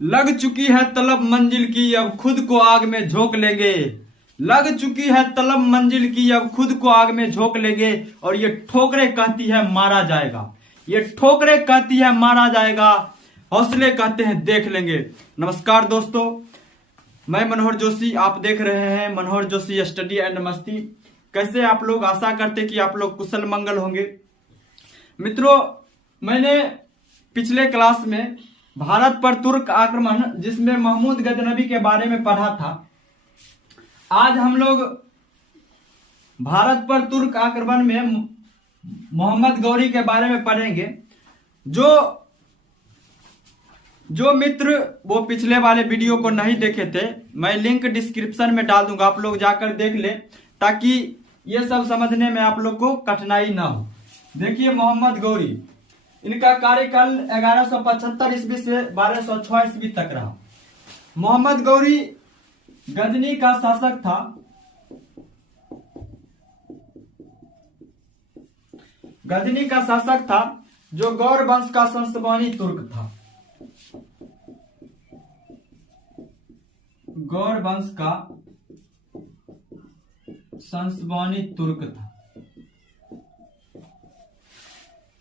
लग चुकी है तलब मंजिल की, अब खुद को आग में झोंक लेंगे। लग चुकी है तलब मंजिल की, अब खुद को आग में झोंक लेंगे। और ये ठोकरें कहती है मारा जाएगा, ये ठोकरें कहती है मारा जाएगा, हौसले कहते हैं देख लेंगे। नमस्कार दोस्तों, मैं मनोहर जोशी, आप देख रहे हैं मनोहर जोशी स्टडी एंड मस्ती। कैसे आप लोग? आशा करते कि आप लोग कुशल मंगल होंगे। मित्रों, मैंने पिछले क्लास में भारत पर तुर्क आक्रमण, जिसमें महमूद गजनबी के बारे में पढ़ा था। आज हम लोग भारत पर तुर्क आक्रमण में मोहम्मद गौरी के बारे में पढ़ेंगे। जो मित्र वो पिछले वाले वीडियो को नहीं देखे थे, मैं लिंक डिस्क्रिप्शन में डाल दूंगा, आप लोग जाकर देख ले, ताकि ये सब समझने में आप लोग को कठिनाई ना हो। देखिए, मोहम्मद गौरी, इनका कार्यकाल 1175 ईस्वी से 1206 ईस्वी तक रहा। मोहम्मद गौरी गजनी का शासक था। गजनी का शासक था, जो गौर वंश का संस्थापनी तुर्क था। गौर वंश का संस्थापनी तुर्क था।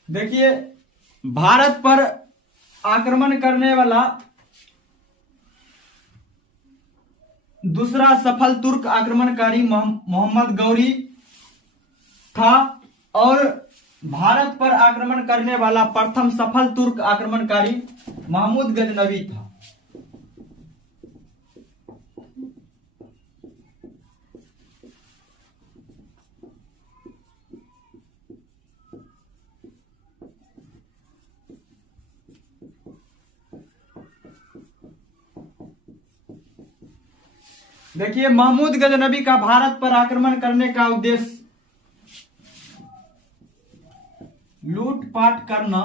देखिए, भारत पर आक्रमण करने वाला दूसरा सफल तुर्क आक्रमणकारी मोहम्मद गौरी था, और भारत पर आक्रमण करने वाला प्रथम सफल तुर्क आक्रमणकारी महमूद गजनबी था। देखिए, महमूद गजनबी का भारत पर आक्रमण करने का उद्देश्य लूटपाट करना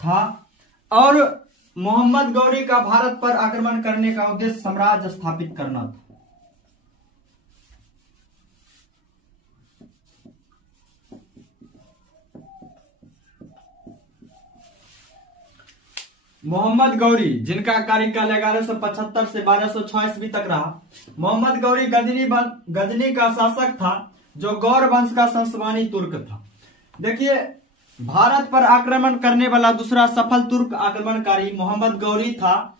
था, और मोहम्मद गौरी का भारत पर आक्रमण करने का उद्देश्य साम्राज्य स्थापित करना था। मोहम्मद गौरी, जिनका कार्यकाल 1175 से 1206 ईस्वी तक रहा। मोहम्मद गौरी गजनी का शासक था, जो गौर वंश का संस्थापनी तुर्क था। देखिए, भारत पर आक्रमण करने वाला दूसरा सफल तुर्क आक्रमणकारी मोहम्मद गौरी था,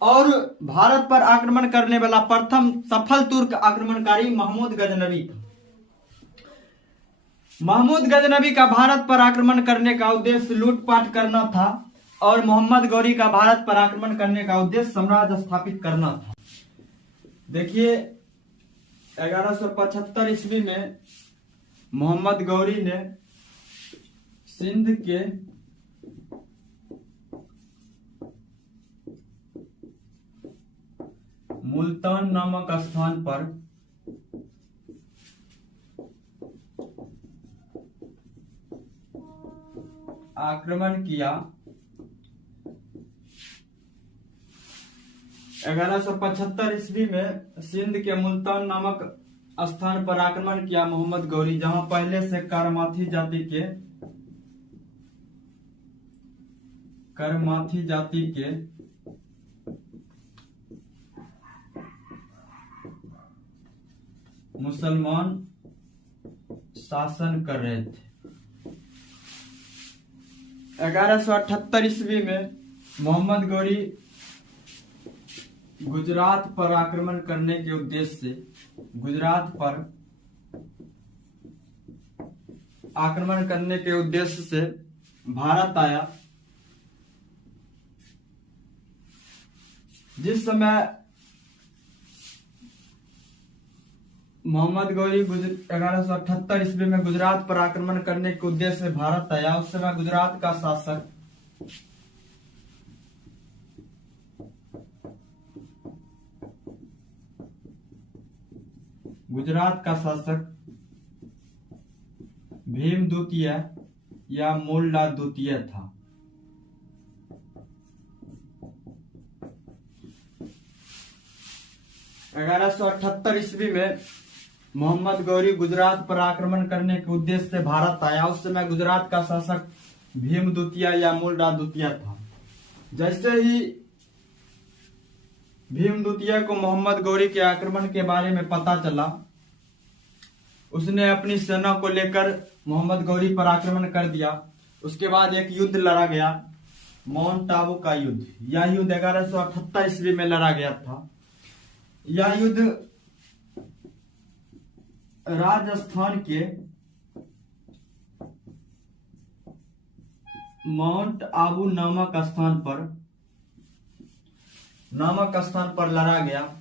और भारत पर आक्रमण करने वाला प्रथम सफल तुर्क आक्रमणकारी महमूद गजनबी था। महमूद गजनबी का भारत पर आक्रमण करने का उद्देश्य लूटपाट करना था, और मोहम्मद गौरी का भारत पर आक्रमण करने का उद्देश्य साम्राज्य स्थापित करना था। देखिए, 1175 ईस्वी में मोहम्मद गौरी ने सिंध के मुल्तान नामक स्थान पर आक्रमण किया। 1175 ईस्वी में सिंध के मुल्तान नामक स्थान पर आक्रमण किया मोहम्मद गौरी, जहां पहले से करमाथी जाति के मुसलमान शासन कर रहे थे। 1178 ईस्वी में मोहम्मद गौरी गुजरात पर आक्रमण करने के उद्देश्य से भारत आया। जिस समय मोहम्मद गौरी 1178 ईस्वी में गुजरात पर आक्रमण करने के उद्देश्य से भारत आया, उस समय गुजरात का शासक भीम द्वितीय या मोल्ला द्वितीय था। 1178 ईस्वी में मोहम्मद गौरी गुजरात पर आक्रमण करने के उद्देश्य से भारत आया। उस समय गुजरात का शासक भीम द्वितीय या मोल्ला द्वितीय था। जैसे ही भीम द्वितीय को मोहम्मद गौरी के आक्रमण के बारे में पता चला, उसने अपनी सेना को लेकर मोहम्मद गौरी पर आक्रमण कर दिया। उसके बाद एक युद्ध लड़ा गया, माउंट आबू का युद्ध। यह युद्ध 1178 ईस्वी में लड़ा गया था। यह युद्ध राजस्थान के माउंट आबू नामक स्थान पर लड़ा गया।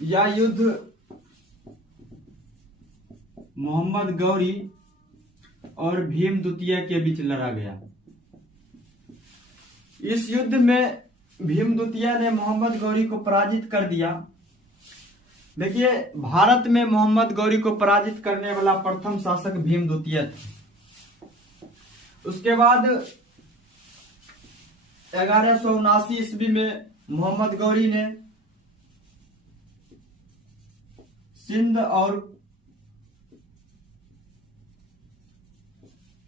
यह युद्ध मोहम्मद गौरी और भीम द्वितीय के बीच लड़ा गया। इस युद्ध में भीम द्वितीय ने मोहम्मद गौरी को पराजित कर दिया। देखिए, भारत में मोहम्मद गौरी को पराजित करने वाला प्रथम शासक भीम द्वितीय था। उसके बाद 1179 ईस्वी में मोहम्मद गौरी ने सिंध और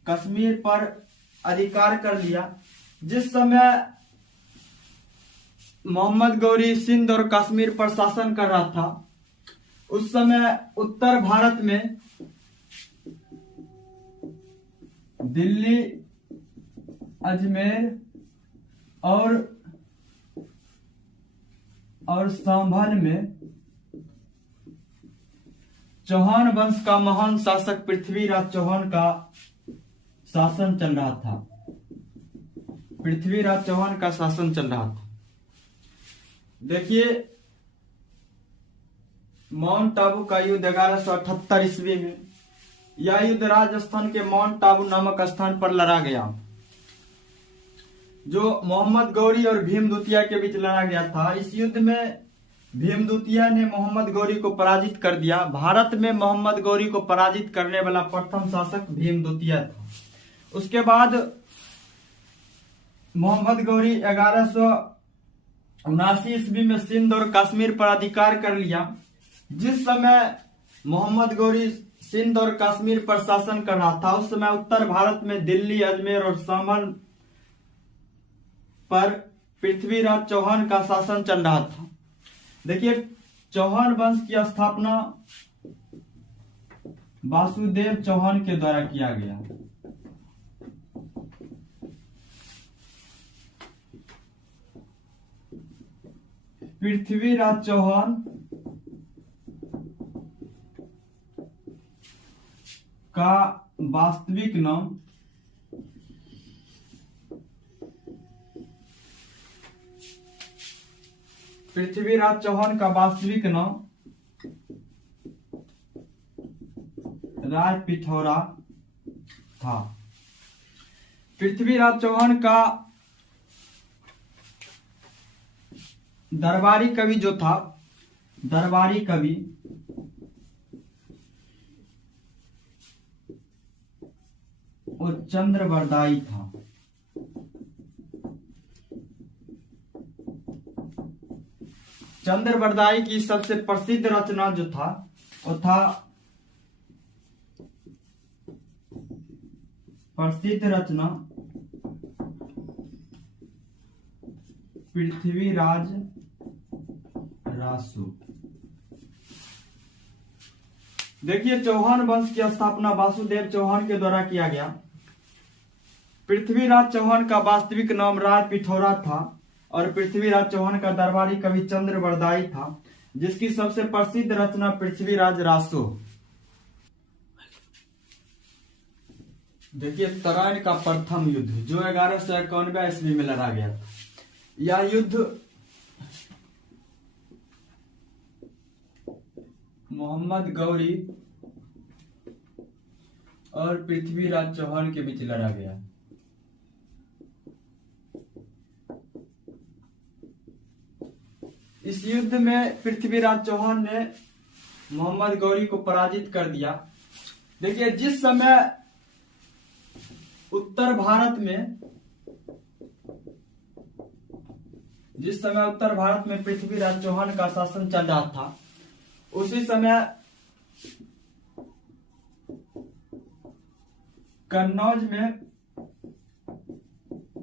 कश्मीर पर अधिकार कर लिया। जिस समय मोहम्मद गौरी सिंध और कश्मीर पर शासन कर रहा था, उस समय उत्तर भारत में दिल्ली, अजमेर और संभल में चौहान वंश का महान शासक पृथ्वीराज चौहान का शासन चल रहा था। पृथ्वीराज चौहान का शासन चल रहा था। देखिए, माउंट आबू का युद्ध 1178 ईस्वी में, यह युद्ध राजस्थान के माउंट आबू नामक स्थान पर लड़ा गया, जो मोहम्मद गौरी और भीम द्वितीय के बीच लड़ा गया था। इस युद्ध में भीम द्वितीय ने मोहम्मद गौरी को पराजित कर दिया। भारत में मोहम्मद गौरी को पराजित करने वाला प्रथम शासक भीम द्वितीय था। उसके बाद मोहम्मद गौरी 1179 ईस्वी में सिंध और कश्मीर पर अधिकार कर लिया। जिस समय मोहम्मद गौरी सिंध और कश्मीर पर शासन कर रहा था, उस समय उत्तर भारत में दिल्ली, अजमेर और संभल पर पृथ्वीराज चौहान का शासन चल रहा था। देखिए, चौहान वंश की स्थापना वासुदेव चौहान के द्वारा किया गया। पृथ्वीराज चौहान का वास्तविक नाम राज पिथौरा था। पृथ्वीराज चौहान का दरबारी कवि जो था, दरबारी कवि वो चंद्रवरदायी था। चंद्रवरदायी की सबसे प्रसिद्ध रचना जो था, वो था प्रसिद्ध रचना पृथ्वीराज रासो। देखिए, चौहान वंश की स्थापना वासुदेव चौहान के द्वारा किया गया। पृथ्वीराज चौहान का वास्तविक नाम राज पिथौरा था और पृथ्वीराज चौहान का दरबारी कवि चंद्रवरदायी था, जिसकी सबसे प्रसिद्ध रचना पृथ्वीराज रासो। देखिए, तराइन का प्रथम युद्ध जो 1191 ईस्वी में लड़ा गया था। यह युद्ध मोहम्मद गौरी और पृथ्वीराज चौहान के बीच लड़ा गया। इस युद्ध में पृथ्वीराज चौहान ने मोहम्मद गौरी को पराजित कर दिया। देखिए, जिस समय उत्तर भारत में पृथ्वीराज चौहान का शासन चल रहा था, उसी समय कन्नौज में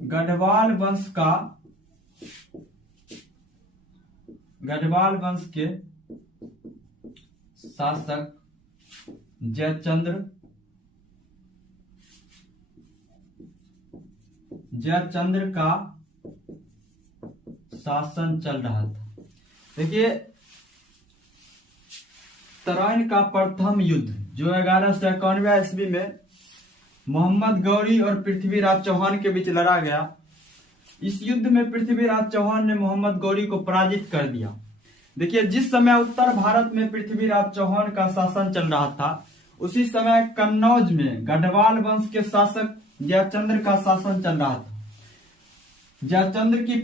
गढ़वाल वंश के शासक जयचंद्र का शासन चल रहा था। देखिए, तराइन का प्रथम युद्ध जो 1191 ईस्वी में मोहम्मद गौरी और पृथ्वीराज चौहान के बीच लड़ा गया, इस युद्ध में पृथ्वीराज चौहान ने मोहम्मद गौरी को पराजित कर दिया। देखिए, जिस समय उत्तर भारत में पृथ्वीराज चौहान का शासन चल रहा था, उसी समय कन्नौज में गढ़वाल वंश के शासक जयचंद्र का शासन चल रहा था। जयचंद्र की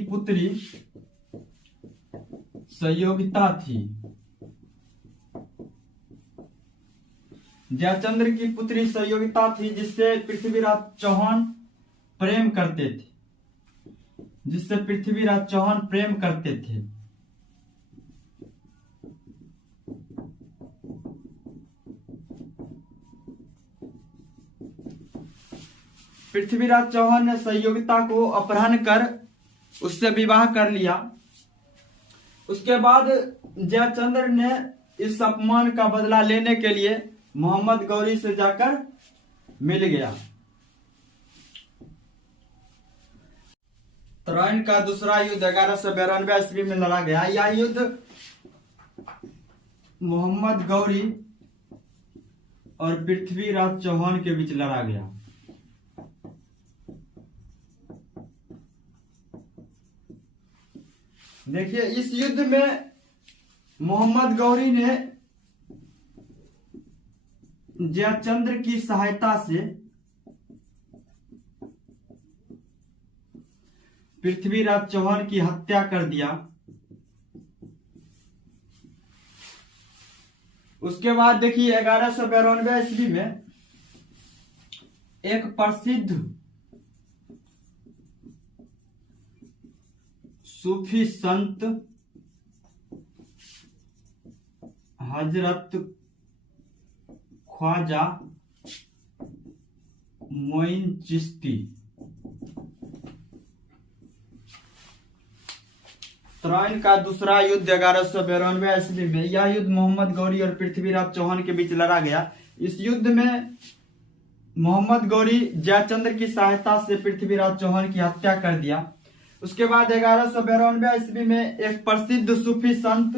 पुत्री संयोगिता थी। जयचंद्र की पुत्री संयोगिता थी, जिससे पृथ्वीराज चौहान प्रेम करते थे। पृथ्वीराज चौहान ने संयोगिता को अपहरण कर उससे विवाह कर लिया। उसके बाद जयचंद्र ने इस अपमान का बदला लेने के लिए मोहम्मद गौरी से जाकर मिल गया। तराइन का दूसरा युद्ध 1192 ईस्वी में लड़ा गया। यह युद्ध मोहम्मद गौरी और पृथ्वीराज चौहान के बीच लड़ा गया। देखिए, इस युद्ध में मोहम्मद गौरी ने जयचंद्र की सहायता से पृथ्वीराज चौहान की हत्या कर दिया। उसके बाद देखिए, 1192 ईस्वी में एक प्रसिद्ध सूफी संत हजरत ख्वाजा मोइन चिश्ती तराइन का दूसरा युद्ध 1192 ईस्वी में, यह युद्ध मोहम्मद गौरी और पृथ्वीराज चौहान के बीच लड़ा गया। इस युद्ध में मोहम्मद गौरी जयचंद्र की सहायता से पृथ्वीराज चौहान की हत्या कर दिया। उसके बाद 1192 ईस्वी में एक प्रसिद्ध सूफी संत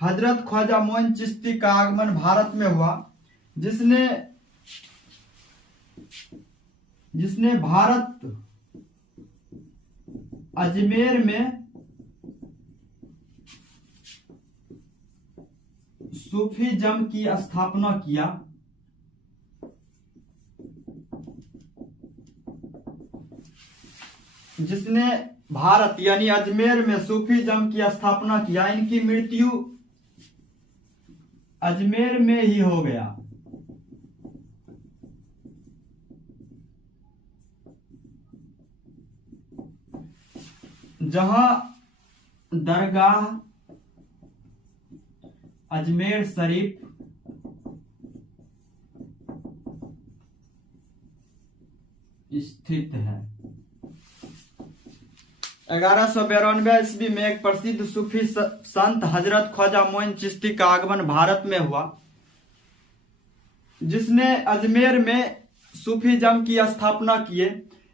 हजरत ख्वाजा मोइन चिश्ती का आगमन भारत में हुआ, जिसने भारत अजमेर में सूफीज़्म की स्थापना किया। जिसने भारत यानी अजमेर में सूफीज़्म की स्थापना किया, इनकी मृत्यु अजमेर में ही हो गया। जहां दरगाह अजमेर शरीफ स्थित है। 1192 ईस्वी में एक प्रसिद्ध सूफी संत हजरत ख्वाजा मोइन चिश्ती का आगमन भारत में हुआ, जिसने अजमेर में सूफीज़्म की स्थापना किए।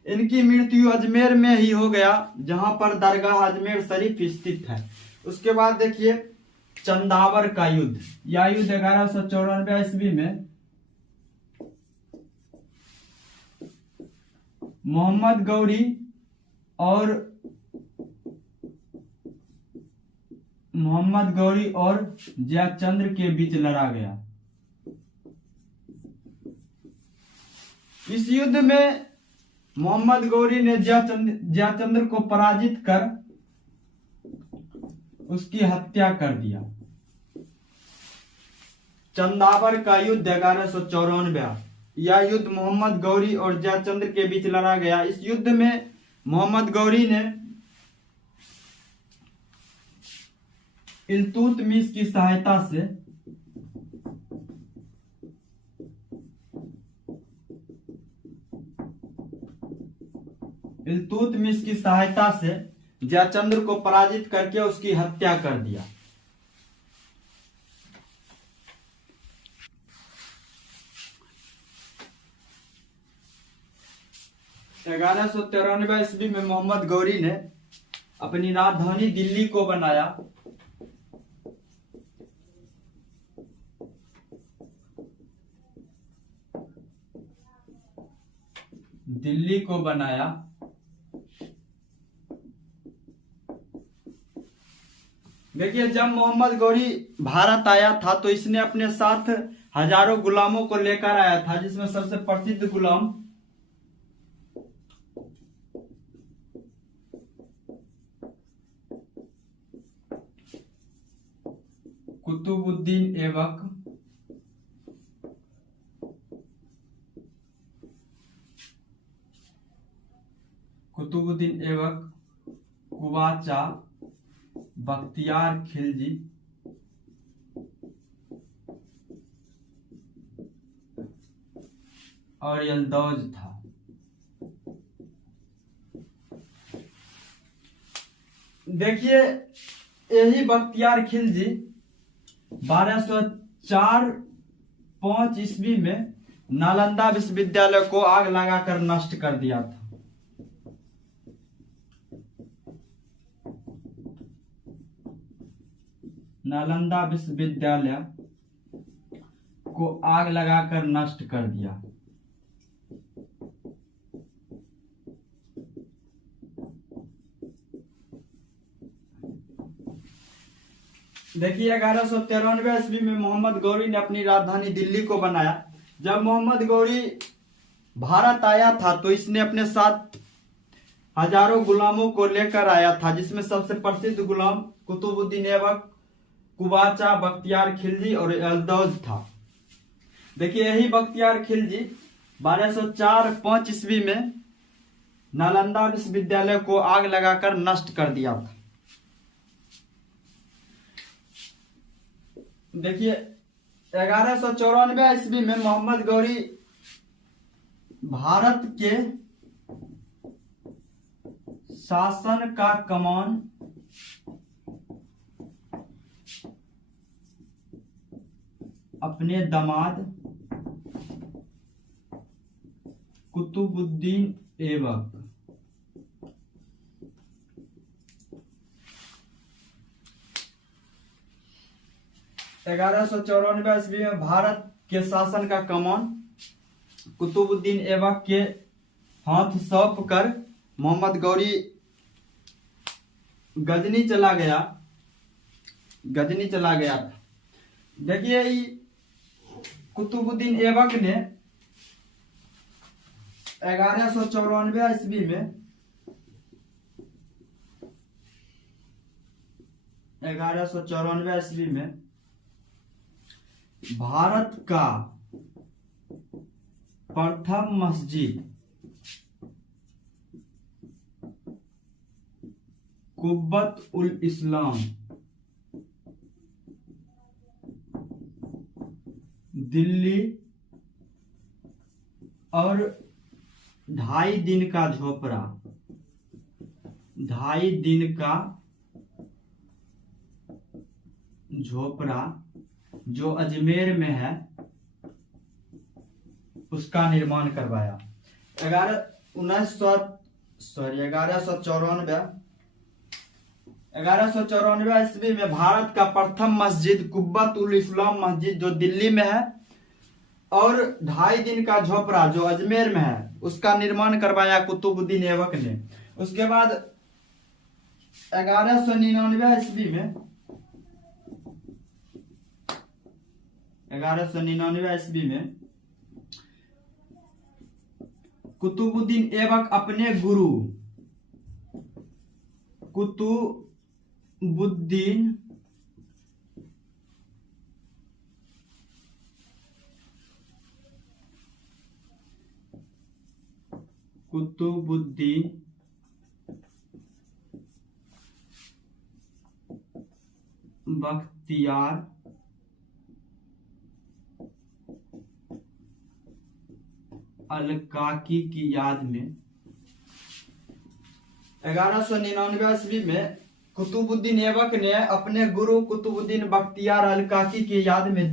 इनकी मृत्यु अजमेर में ही हो गया, जहां पर दरगाह अजमेर शरीफ स्थित है। उसके बाद देखिए, चंदावर का युद्ध। यह युद्ध 1194 ईस्वी में मोहम्मद गौरी और जयचंद्र के बीच लड़ा गया। इस युद्ध में मोहम्मद गौरी ने जयचंद्र को पराजित कर उसकी हत्या कर दिया। चंदावर का युद्ध 1194। यह युद्ध मोहम्मद गौरी और जयचंद्र के बीच लड़ा गया। इस युद्ध में मोहम्मद गौरी ने इल्तुतमिश की सहायता से इल्तुतमिश की सहायता से जयचंद्र को पराजित करके उसकी हत्या कर दिया। ग्यारह सौ 93 ईस्वी में मोहम्मद गौरी ने अपनी राजधानी दिल्ली को बनाया। दिल्ली को बनाया। देखिए, जब मोहम्मद गौरी भारत आया था तो इसने अपने साथ हजारों गुलामों को लेकर आया था, जिसमें सबसे प्रसिद्ध गुलाम कुतुबुद्दीन ऐबक, कुबाचा, बख्तियार खिलजी और यल्दौज था। देखिए, यही बख्तियार खिलजी 1204-5 ईस्वी में नालंदा विश्वविद्यालय को आग लगाकर नष्ट कर दिया था। नालंदा विश्वविद्यालय को आग लगाकर नष्ट कर दिया। देखिए, 1193 ईस्वी में मोहम्मद गौरी ने अपनी राजधानी दिल्ली को बनाया। जब मोहम्मद गौरी भारत आया था तो इसने अपने साथ हजारों गुलामों को लेकर आया था, जिसमें सबसे प्रसिद्ध गुलाम कुतुबुद्दीन ऐबक, कुबाचा, बख्तियार खिलजी और यल्दौज था। देखिए, यही बख्तियार खिलजी 1204-5 ईस्वी में नालंदा विश्वविद्यालय को आग लगाकर नष्ट कर दिया था। देखिए, 1194 ईस्वी में मोहम्मद गौरी भारत के शासन का कमान अपने दामाद कुतुबुद्दीन ऐबक 1194 ईस्वी में भारत के शासन का कमान कुतुबुद्दीन ऐबक के हाथ सौंप कर मोहम्मद गौरी गजनी चला गया था। देखिए, कुतुबुद्दीन ऐबक ने 1194 ईस्वी में 1194 ईस्वी में भारत का प्रथम मस्जिद कुब्बत उल इस्लाम दिल्ली और 2.5 दिन का झोपड़ा जो अजमेर में है उसका निर्माण करवाया। 1194 ईस्वी में भारत का प्रथम मस्जिद कुब्बत उल इस्लाम मस्जिद जो दिल्ली में है और 2.5 दिन का झोपड़ा जो अजमेर में है उसका निर्माण करवाया कुतुबुद्दीन ऐबक ने। उसके बाद 1199 ईस्वी में 1199 ईस्वी में कुतुबुद्दीन ऐबक अपने गुरु कुतुबुद्दीन बख्तियार अल-काकी की याद में 1199 ईस्वी में कुतुबुद्दीन ऐबक ने अपने गुरु कुतुबुद्दीन बख्तियार अल-काकी की याद में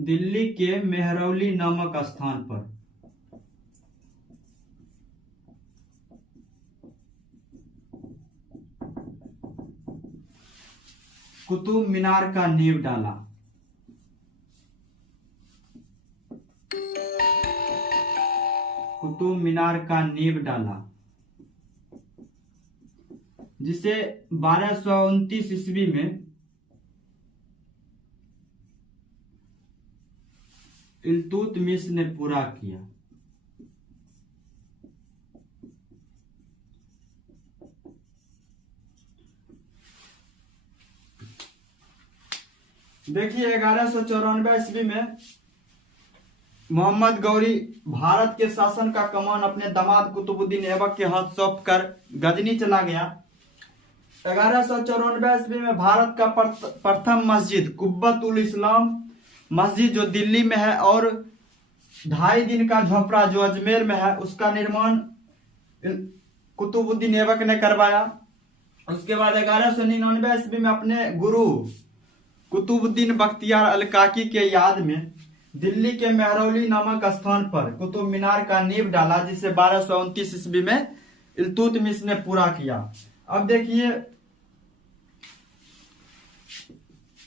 दिल्ली के मेहरौली नामक स्थान पर कुतुब मीनार का नींव डाला। कुतुब मीनार का नींव डाला, जिसे 1229 ईस्वी में इल्तुतमिश ने पूरा किया। देखिए 1194 ईस्वी में मोहम्मद गौरी भारत के शासन का कमान अपने दामाद कुतुबुद्दीन ऐबक के हाथ सौंप कर गजनी चला गया। 1194 ईस्वी में भारत का प्रथम मस्जिद कुब्बत उल इस्लाम मस्जिद जो दिल्ली में है और 2.5 दिन का झोपड़ा जो अजमेर में है, उसका निर्माण कुतुबुद्दीन ऐबक ने करवाया। उसके बाद 1199 ईस्वी में अपने गुरु कुतुबुद्दीन बख्तियार अल-काकी के याद में दिल्ली के मेहरौली नामक स्थान पर कुतुब मीनार का नींव डाला, जिसे 1229 ईस्वी में इल्तुतमिश ने पूरा किया। अब देखिए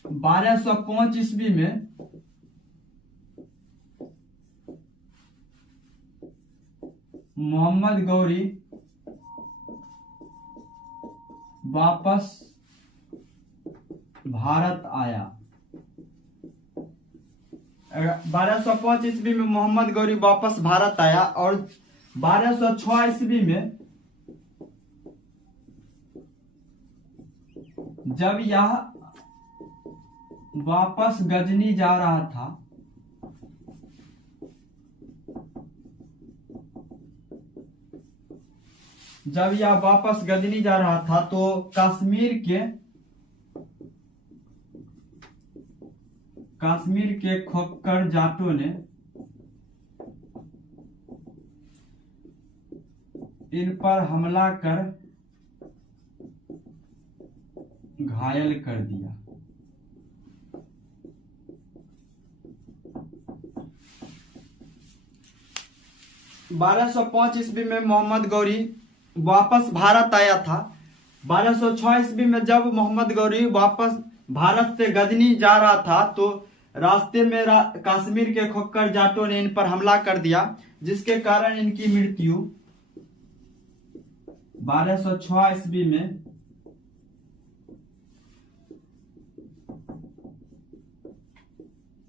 1205 ईस्वी में मोहम्मद गौरी वापस भारत आया। 1205 ईस्वी में मोहम्मद गौरी वापस भारत आया और 1206 ईस्वी में जब यह वापस गजनी जा रहा था तो कश्मीर के खोक्कर जाटों ने इन पर हमला कर घायल कर दिया। बारह सौ 5 ईस्वी में मोहम्मद गौरी वापस भारत आया था। 1206 ईस्वी में जब मोहम्मद गौरी वापस भारत से गजनी जा रहा था तो रास्ते में कश्मीर के खोक्कर जाटों ने इन पर हमला कर दिया, जिसके कारण इनकी मृत्यु 1206 ईस्वी में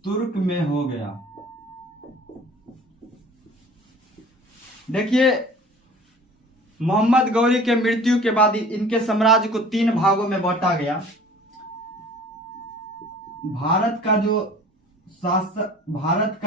तुर्क में हो गया। देखिए मोहम्मद गौरी के मृत्यु के बाद इनके साम्राज्य को 3 भागों में बांटा गया। भारत का जो भारत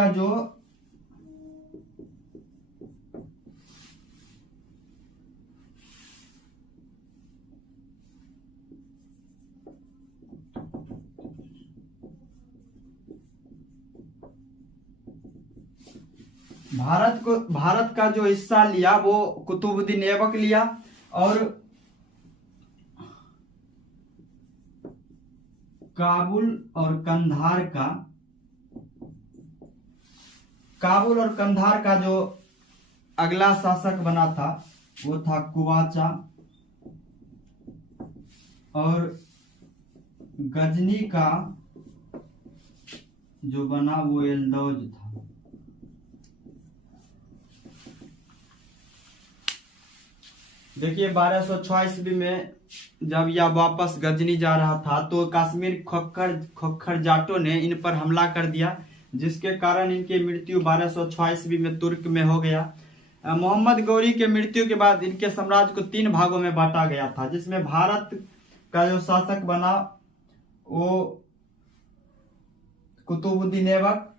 का जो हिस्सा लिया वो कुतुबुद्दीन ऐबक लिया और काबुल और कंधार का जो अगला शासक बना था वो था कुवाचा और गजनी का जो बना वो एल्दौज था। देखिए 1206 ईस्वी में जब यह वापस गजनी जा रहा था तो कश्मीर खोक्खर जाटों ने इन पर हमला कर दिया, जिसके कारण इनकी मृत्यु 1206 ईस्वी में तुर्क में हो गया। मोहम्मद गौरी के मृत्यु के बाद इनके साम्राज्य को 3 भागों में बांटा गया था, जिसमें भारत का जो शासक बना वो कुतुबुद्दीन ऐबक,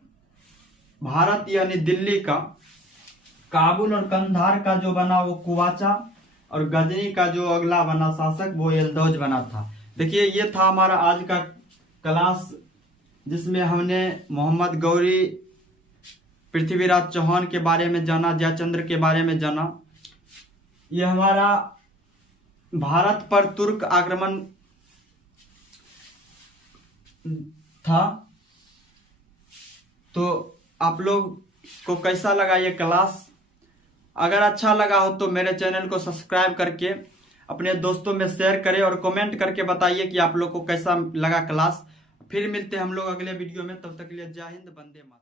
भारत यानी दिल्ली का, काबुल और कंधार का जो बना वो कुवाचा और गजनी का जो अगला बना शासक वो यल्दौज बना था। देखिए ये था हमारा आज का क्लास, जिसमें हमने मोहम्मद गौरी, पृथ्वीराज चौहान के बारे में जाना, जयचंद्र के बारे में जाना। ये हमारा भारत पर तुर्क आक्रमण था। तो आप लोग को कैसा लगा ये क्लास? अगर अच्छा लगा हो तो मेरे चैनल को सब्सक्राइब करके अपने दोस्तों में शेयर करें और कमेंट करके बताइए कि आप लोग को कैसा लगा क्लास। फिर मिलते हैं हम लोग अगले वीडियो में, तब तक के लिए जय हिंद, वंदे मातरम।